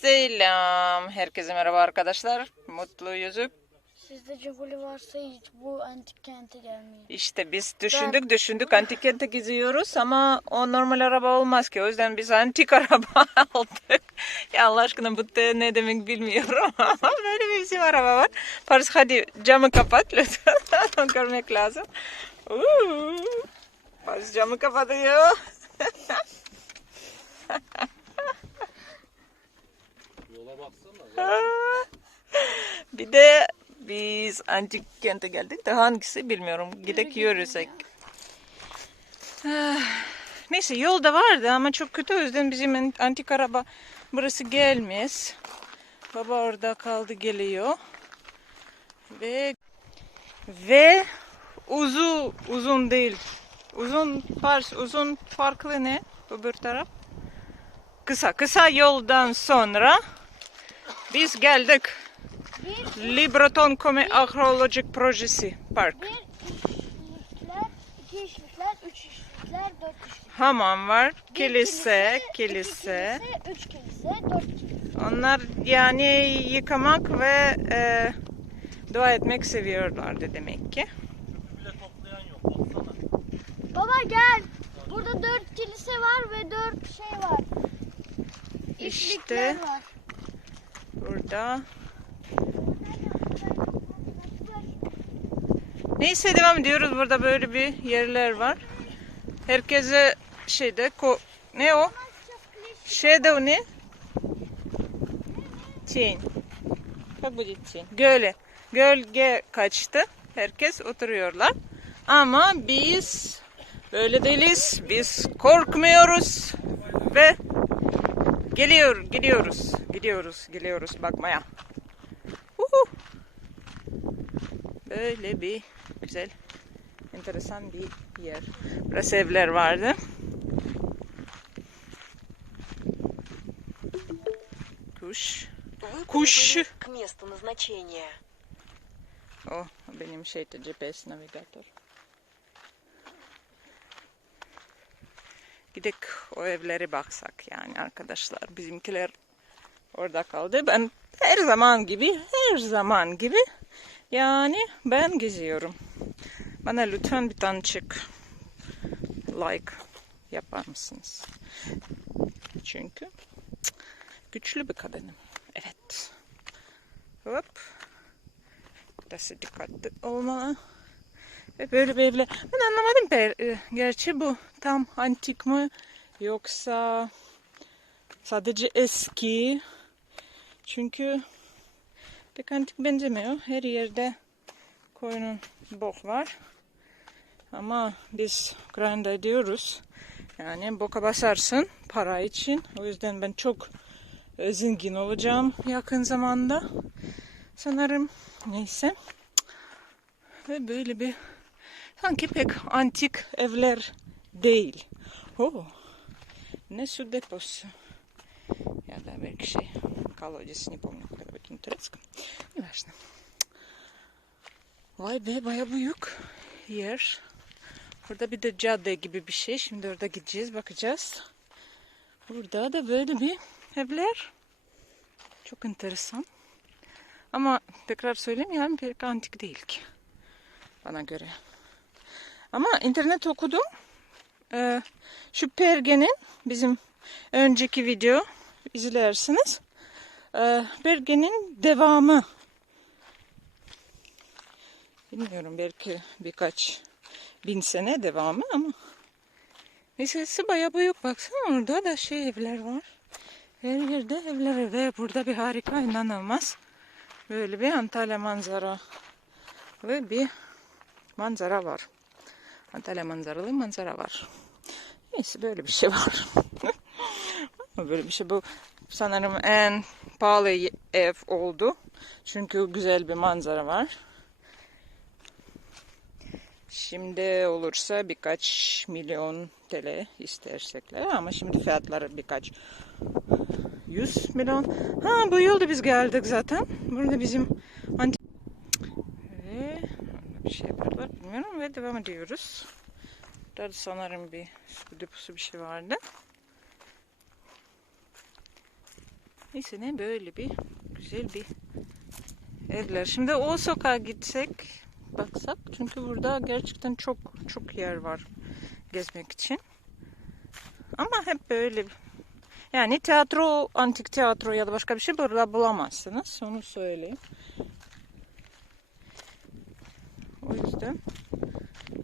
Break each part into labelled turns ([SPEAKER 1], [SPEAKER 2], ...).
[SPEAKER 1] Selam. Herkese merhaba arkadaşlar. Mutlu yüzük.
[SPEAKER 2] sizde Ciguli varsa hiç bu antik kente gelmeyin.
[SPEAKER 1] İşte biz düşündük düşündük antik kente geziyoruz ama o normal araba olmaz ki. O yüzden biz antik araba aldık. Ya Allah aşkına bu de ne demek bilmiyorum ama böyle bir bizim araba var. Paris hadi camı kapat lütfen. Görmek lazım. Uuu. Paris camı kapatıyor.
[SPEAKER 3] Yola baksana.
[SPEAKER 1] Bir de biz antik kente geldik de hangisi bilmiyorum. Gidek yürüsek. Ah, Neyse yolda vardı ama çok kötü o yüzden bizim an- antik araba burası gelmez. Baba orada kaldı geliyor. Ve ve uzun uzun değil. Uzun pars uzun farklı ne? Öbür taraf. Kısa kısa yoldan sonra biz geldik. Libreton Kome Arkeolojik Projesi Park.
[SPEAKER 2] bir işlikler, iki işlikler, üç işlikler, dört işlikler.
[SPEAKER 1] Hamam var,
[SPEAKER 2] Bir
[SPEAKER 1] kilise,
[SPEAKER 2] iki
[SPEAKER 1] kilise.
[SPEAKER 2] kilise, üç kilise, dört kilise.
[SPEAKER 1] Onlar yani yıkamak ve e, dua etmek seviyorlardı demek ki.
[SPEAKER 2] Baba gel. Burada dört kilise var ve dört şey var.
[SPEAKER 1] İşte
[SPEAKER 2] İşlikler var
[SPEAKER 1] burada. Neyse devam ediyoruz. Burada böyle bir yerler var. Herkese şeyde ko ne o? Şey Shadow ne? Çin. Göle. Gölge kaçtı. Herkes oturuyorlar. Ama biz böyle değiliz. Biz korkmuyoruz. Ve geliyor, gidiyoruz. Gidiyoruz, geliyoruz bakmaya. Uhu. Böyle bir güzel, enteresan bir yer. Burası evler vardı. Kuş.
[SPEAKER 4] Вы
[SPEAKER 1] Kuş.
[SPEAKER 4] прибыли к месту назначения.
[SPEAKER 1] O benim şeyde GPS navigatör. Gidek o evlere baksak yani arkadaşlar. Bizimkiler orada kaldı. Ben her zaman gibi, her zaman gibi yani ben geziyorum. Bana lütfen bir tanecik like yapar mısınız? Çünkü güçlü bir kadınım. Evet. Hop. Burası dikkatli olmalı. Ve böyle bir evler. Ben anlamadım. pe- e, Gerçi bu tam antik mi yoksa sadece eski. Çünkü pek antik benzemiyor. Her yerde koyunun bok var. Ama biz grind ediyoruz. Yani boka basarsın para için. O yüzden ben çok e, zengin olacağım yakın zamanda. Sanırım neyse. Ve böyle bir sanki pek antik evler değil. Oh, ne su deposu. Ya da belki şey колодец, не помню, как это будет на турецком. Неважно. Vay be baya büyük yer. Burada bir de cadde gibi bir şey. Şimdi orada gideceğiz bakacağız. Burada da böyle bir evler. Çok enteresan. Ama tekrar söyleyeyim yani pek antik değil ki. Bana göre. Ama internet okudum. Ee, şu Perge'nin bizim önceki video izlersiniz. Ee, Perge'nin devamı. Bilmiyorum belki birkaç bin sene devamı ama Meselesi bayağı büyük. Baksana orada da şey evler var. Her yerde evler ve burada bir harika inanılmaz. Böyle bir Antalya manzara ve bir manzara var. Antalya manzaralı manzara var. Neyse böyle bir şey var. Böyle bir şey bu sanırım en pahalı ev oldu. Çünkü güzel bir manzara var. Şimdi olursa birkaç milyon TL istersekler ama şimdi fiyatları birkaç yüz milyon. Ha bu yolda biz geldik zaten. Burada bizim anti ve bir şey yapıyorlar bilmiyorum ve devam ediyoruz. Burada sanırım bir su deposu bir şey vardı. Neyse ne böyle bir güzel bir evler. Şimdi o sokağa gitsek baksak çünkü burada gerçekten çok çok yer var gezmek için. Ama hep böyle yani tiyatro, antik tiyatro ya da başka bir şey burada bulamazsınız. Onu söyleyeyim. Yüzden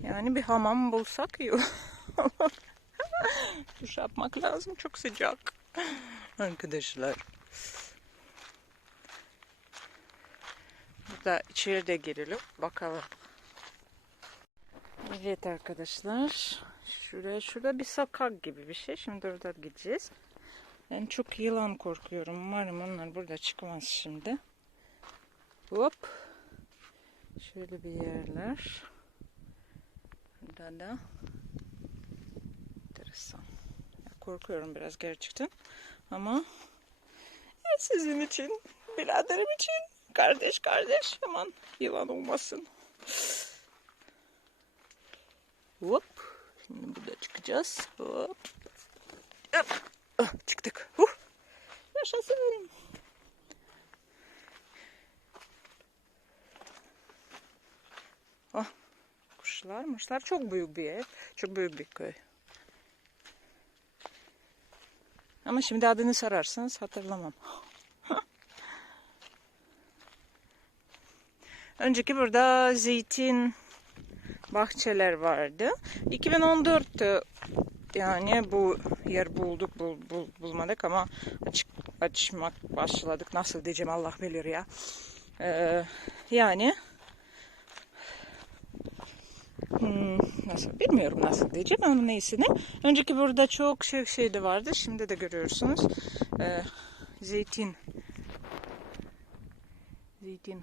[SPEAKER 1] yani bir hamam bulsak iyi. Duş yapmak lazım. Çok sıcak. Arkadaşlar. Burada içeride girelim. Bakalım. Evet arkadaşlar. Şuraya şurada bir sokak gibi bir şey. Şimdi orada gideceğiz. Ben çok yılan korkuyorum. Umarım onlar burada çıkmaz şimdi. Hop. Şöyle bir yerler. Burada da enteresan. Korkuyorum biraz gerçekten. Ama ya sizin için, biraderim için, kardeş kardeş aman yılan olmasın. Hop. Şimdi burada çıkacağız. Hop. Hop. Ah, çıktık. Huh. Yaşasın. Ah, kuşlar mışlar. Çok büyük bir ev. Çok büyük bir köy. Ama şimdi adını sorarsanız hatırlamam. Önceki burada zeytin bahçeler vardı. 2014'te yani bu yer bulduk bul, bul- bulmadık ama aç, açmak başladık. Nasıl diyeceğim Allah bilir ya. Ee, yani Hmm, nasıl bilmiyorum nasıl diyeceğim neyse ne. Önceki burada çok şey şey de vardı. Şimdi de görüyorsunuz. Ee, zeytin zeytin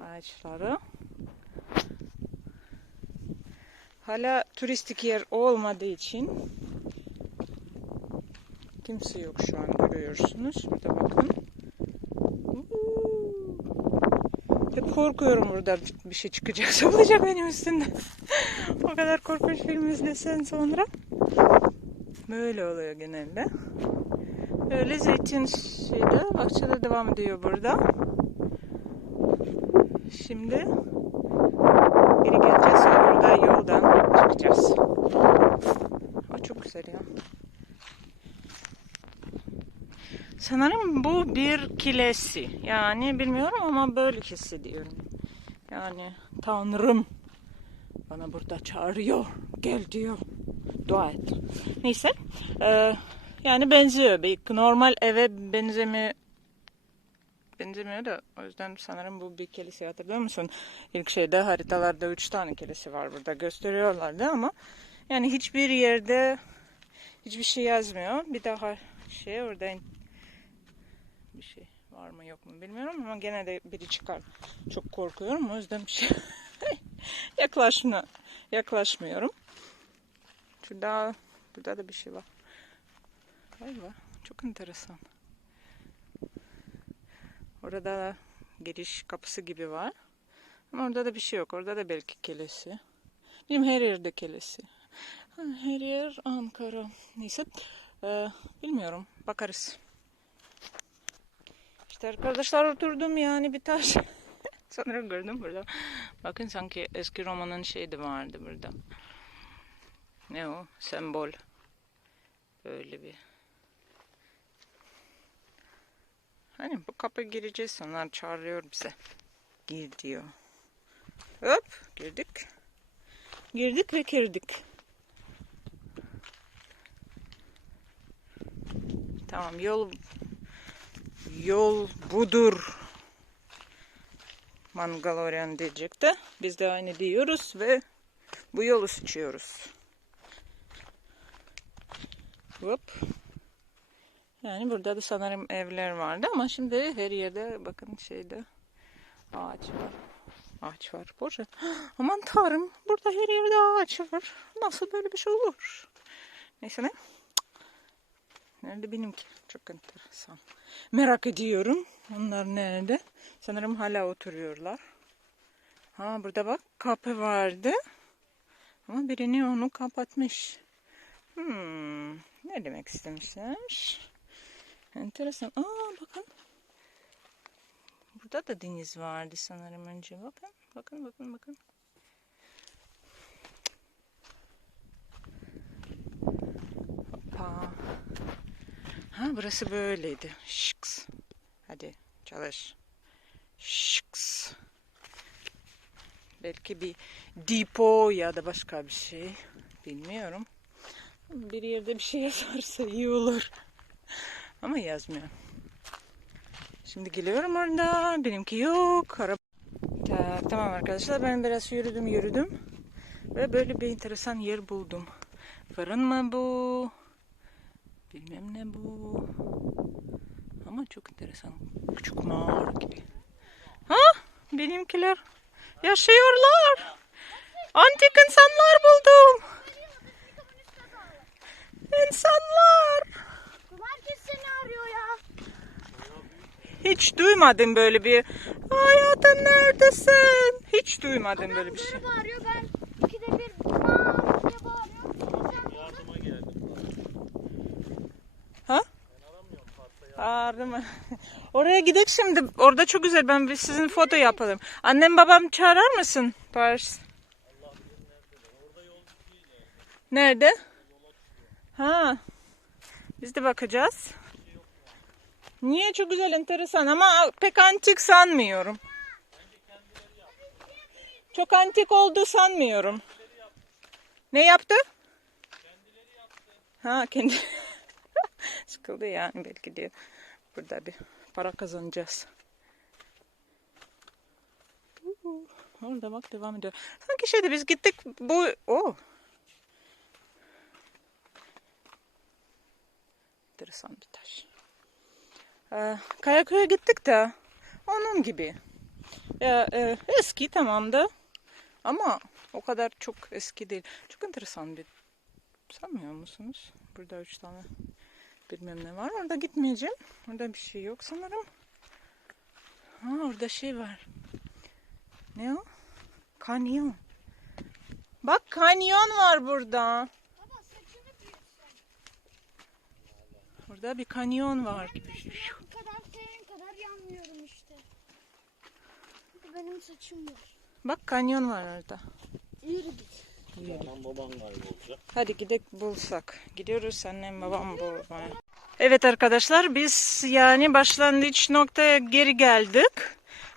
[SPEAKER 1] ağaçları. Hala turistik yer olmadığı için kimse yok şu an görüyorsunuz. Burada bakın. Uuu. Hep korkuyorum burada bir şey çıkacak, saplayacak benim üstümden. o kadar korkunç film izlesen sonra. Böyle oluyor genelde. Öyle zeytin şeyde, bahçede devam ediyor burada. Şimdi geri geleceğiz ve burada yoldan çıkacağız. Aa, çok güzel ya. Sanırım bu bir kilesi. Yani bilmiyorum ama böyle hissediyorum. Yani Tanrım bana burada çağırıyor. Gel diyor. Dua et. Neyse. Ee, yani benziyor. Bir normal eve benzemiyor. Benzemiyor da o yüzden sanırım bu bir kilise hatırlıyor musun? İlk şeyde haritalarda üç tane kilise var burada gösteriyorlardı ama yani hiçbir yerde hiçbir şey yazmıyor. Bir daha şey orada bir şey var mı yok mu bilmiyorum ama gene de biri çıkar. Çok korkuyorum o yüzden bir şey yaklaşma yaklaşmıyorum. Şurada burada da bir şey var. Galiba çok enteresan. Orada da giriş kapısı gibi var. Ama orada da bir şey yok. Orada da belki kelesi. Benim her yerde kelesi. Her yer Ankara. Neyse. Ee, bilmiyorum. Bakarız. İşte arkadaşlar oturdum yani bir taş. Sonra gördüm burada. Bakın sanki eski romanın şeyi de vardı burada. Ne o? Sembol. Böyle bir. Hani bu kapı gireceğiz. Onlar çağırıyor bize. Gir diyor. Hop girdik. Girdik ve girdik. Tamam yol yol budur. Mangalorian diyecekti. Biz de aynı diyoruz ve bu yolu seçiyoruz. Hop. Yani burada da sanırım evler vardı ama şimdi her yerde bakın şeyde ağaç var. Ağaç var. Boże. Aman tanrım burada her yerde ağaç var. Nasıl böyle bir şey olur? Neyse ne? Nerede benimki? Çok enteresan. Merak ediyorum. Onlar nerede? Sanırım hala oturuyorlar. Ha burada bak kapı vardı. Ama birini onu kapatmış. Hmm, ne demek istemişler? Enteresan. Aa bakın. Burada da deniz vardı sanırım önce. Bakın, bakın, bakın, bakın. Hoppa. Ha burası böyleydi. Şıks. Hadi çalış. Şıks. Belki bir depo ya da başka bir şey. Bilmiyorum. Bir yerde bir şey yazarsa iyi olur. Ama yazmıyor. Şimdi geliyorum orada. Benimki yok. Araba... Ta- tamam arkadaşlar ben biraz yürüdüm yürüdüm. Ve böyle bir enteresan yer buldum. Fırın mı bu? Bilmem ne bu. Ama çok enteresan. Küçük mağara gibi. Ha? Benimkiler yaşıyorlar. Antik insanlar buldum. İnsanlar.
[SPEAKER 2] Herkes seni arıyor ya.
[SPEAKER 1] Hiç duymadım böyle bir hayatın neredesin? Hiç duymadım böyle bir şey.
[SPEAKER 2] Bağırıyor ben ikide bir bağırıyorum. Sen
[SPEAKER 3] Yardıma geldim.
[SPEAKER 1] Ha?
[SPEAKER 3] Ben aramıyorum parkta ya.
[SPEAKER 1] Ağrı mı? Oraya gidelim şimdi. Orada çok güzel. Ben bir sizin foto yapalım. Annem babam çağırar mısın? Pars. Nerede? Ha. Biz de bakacağız. Niye çok güzel enteresan ama pek antik sanmıyorum. Çok antik oldu sanmıyorum. Ne yaptı? Ha kendi. Sıkıldı yani belki diye. Burada bir para kazanacağız. Orada bak devam ediyor. Sanki şeyde biz gittik bu... o Enteresan bir taş. Ee, Kayaköy'e gittik de onun gibi. Ya, e, eski tamam da ama o kadar çok eski değil. Çok enteresan bir sanmıyor musunuz? Burada üç tane bilmem ne var. Orada gitmeyeceğim. Orada bir şey yok sanırım. Ha orada şey var. Ne o? Kanyon. Bak kanyon var burada. Burada bir kanyon var gibi.
[SPEAKER 2] Bu kadar senin kadar yanmıyorum işte. Çünkü benim saçım var.
[SPEAKER 1] Bak kanyon var orada.
[SPEAKER 2] Yürü git.
[SPEAKER 3] Anam baban kaybolacak.
[SPEAKER 1] Hadi gidip bulsak. Gidiyoruz annem babam bulmaya. Evet arkadaşlar biz yani başlangıç noktaya geri geldik.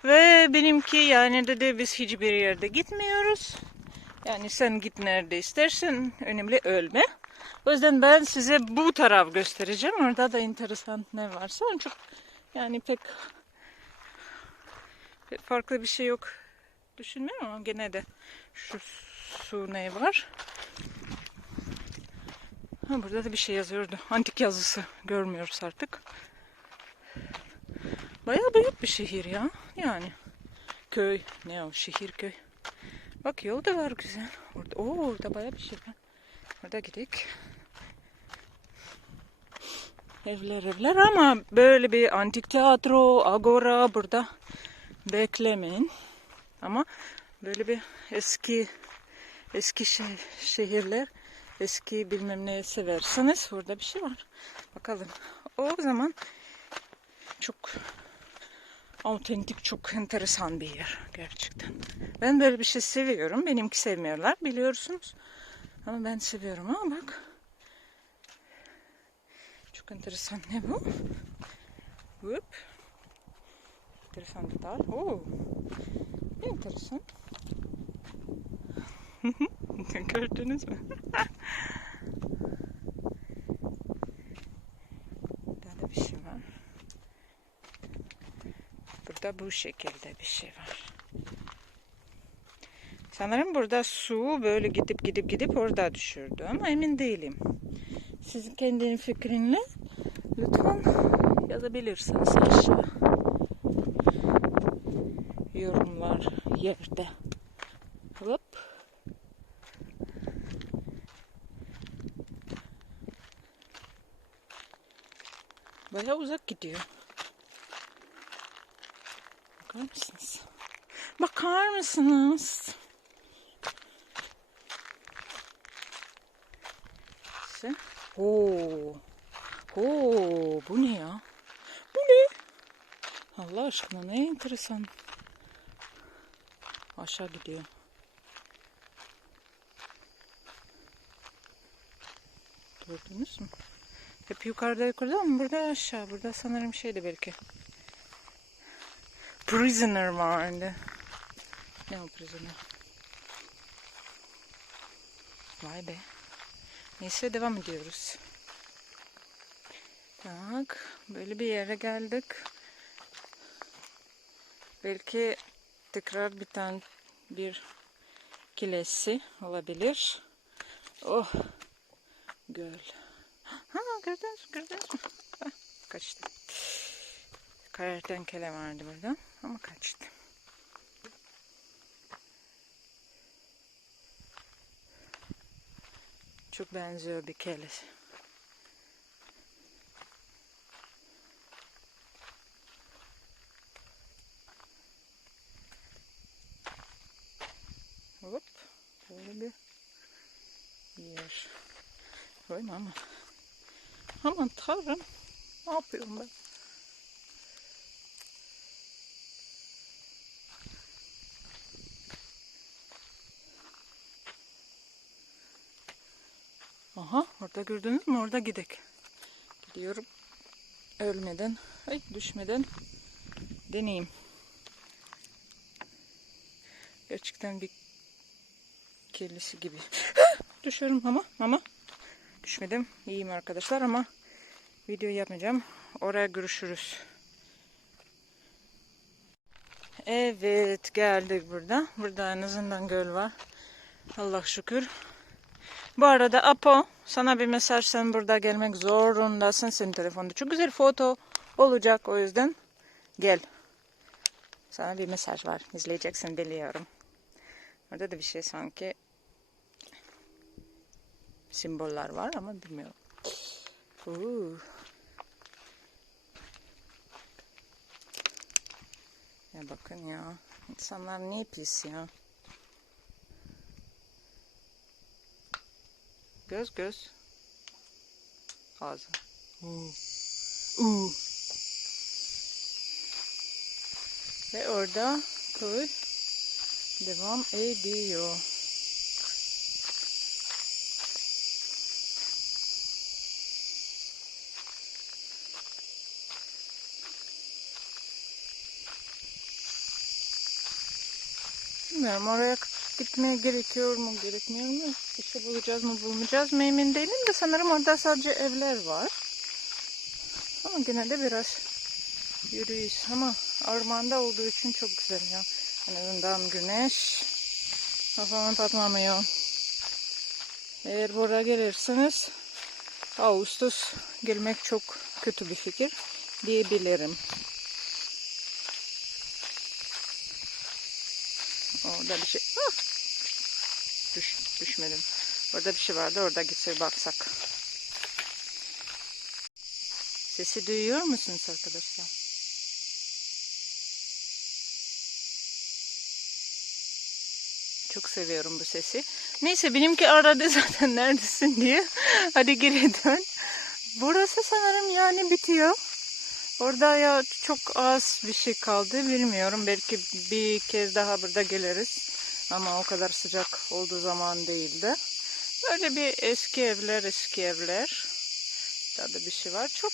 [SPEAKER 1] Ve benimki yani dedi biz hiçbir yerde gitmiyoruz. Yani sen git nerede istersen önemli ölme. O yüzden ben size bu taraf göstereceğim. Orada da enteresan ne varsa çok yani pek pek farklı bir şey yok düşünmüyorum ama gene de şu su ne var? Ha, burada da bir şey yazıyordu. Antik yazısı görmüyoruz artık. Bayağı büyük bir şehir ya. Yani köy. Ne o? Şehir köy. Bak yol da var güzel. Orada, oo, orada bayağı bir şey var. Orada gidelim. Evler evler ama böyle bir antik tiyatro, agora burada beklemeyin. Ama böyle bir eski eski şe- şehirler, eski bilmem ne severseniz burada bir şey var. Bakalım. O zaman çok autentik, çok enteresan bir yer gerçekten. Ben böyle bir şey seviyorum. Benimki sevmiyorlar biliyorsunuz. Ama ben seviyorum ama bak. Çok enteresan. Ne bu? Hop. Enteresan bir dal. Oo. Ne enteresan. Gördünüz mü? Burada da bir şey var. Burada bu şekilde bir şey var. Sanırım burada su böyle gidip gidip gidip orada düşürdü ama emin değilim. Sizin kendinin fikrinle lütfen yazabilirsiniz aşağı. Yorumlar yerde. Hop. Bayağı uzak gidiyor. Bakar mısınız? Bakar mısınız? Oo. Oo, bu ne ya? Bu ne? Allah aşkına ne enteresan. Aşağı gidiyor. Gördünüz mü? Hep yukarıda yukarıda ama burada aşağı. Burada sanırım şeydi belki. Prisoner vardı. Ne o prisoner? Vay be. Neyse devam ediyoruz. Tak, böyle bir yere geldik. Belki tekrar bir tane bir kilesi olabilir. Oh, göl. Gördünüz mü? Gördünüz mü? Ah, kaçtı. Kertenkele vardı burada ama kaçtı. Çok benziyor bir kelesi. Hop. Böyle bir yer. Vay mama. Aman tanrım. Ne yapıyorum ben? Aha orada gördünüz mü? Orada gidek. Gidiyorum. Ölmeden, ay düşmeden deneyeyim. Gerçekten bir kirlisi gibi. Düşüyorum ama ama düşmedim. İyiyim arkadaşlar ama video yapmayacağım. Oraya görüşürüz. Evet geldik burada. Burada en azından göl var. Allah şükür. Bu arada Apo sana bir mesaj sen burada gelmek zorundasın senin telefonda. Çok güzel foto olacak o yüzden gel. Sana bir mesaj var. İzleyeceksin biliyorum. Orada da bir şey sanki simboller var ama bilmiyorum. Oo. Ya bakın ya. İnsanlar ne pis ya. Göz göz. Ağzı. Uu. Uu. Ve orada köy devam ediyor. Bilmiyorum oraya gitmeye gerekiyor mu gerekmiyor mu? Bir şey bulacağız mı bulmayacağız mı emin değilim de sanırım orada sadece evler var. Ama yine de biraz yürüyüş ama ormanda olduğu için çok güzel ya. En azından güneş kafamı patlamıyor. Eğer buraya gelirseniz Ağustos gelmek çok kötü bir fikir diyebilirim. Orada bir şey. Ah! Düş, düşmedim. Orada bir şey vardı. Orada gitsek baksak. Sesi duyuyor musunuz arkadaşlar? Çok seviyorum bu sesi. Neyse benimki aradı zaten neredesin diye. Hadi geri dön. Burası sanırım yani bitiyor. Orada ya çok az bir şey kaldı bilmiyorum. Belki bir kez daha burada geliriz. Ama o kadar sıcak olduğu zaman değildi. Böyle bir eski evler, eski evler. Daha da bir şey var. Çok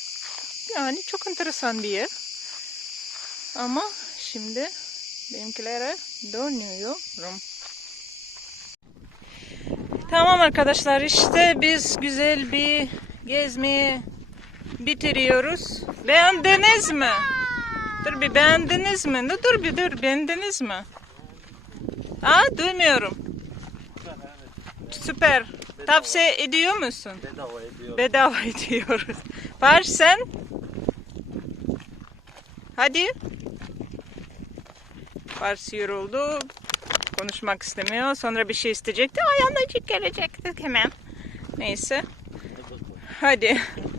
[SPEAKER 1] yani çok enteresan bir yer. Ama şimdi benimkilere dönüyorum. Tamam arkadaşlar işte biz güzel bir gezmeyi bitiriyoruz. Beğendiniz mi? Dur bir beğendiniz mi? Dur, dur bir dur beğendiniz mi? Aa duymuyorum. Süper. Tavsiye ediyor musun?
[SPEAKER 3] Bedava ediyor.
[SPEAKER 1] Bedava ediyoruz. Var sen? Hadi. Pars yoruldu. Konuşmak istemiyor. Sonra bir şey isteyecekti. Ay anacık gelecekti hemen. Neyse. Hadi.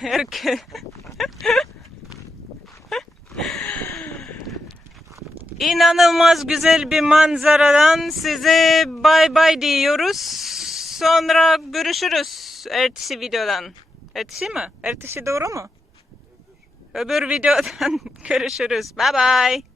[SPEAKER 1] Herkes. İnanılmaz güzel bir manzaradan size bay bay diyoruz. Sonra görüşürüz ertesi videodan. Ertesi mi? Ertesi doğru mu? Öbür videodan görüşürüz. Bye bye.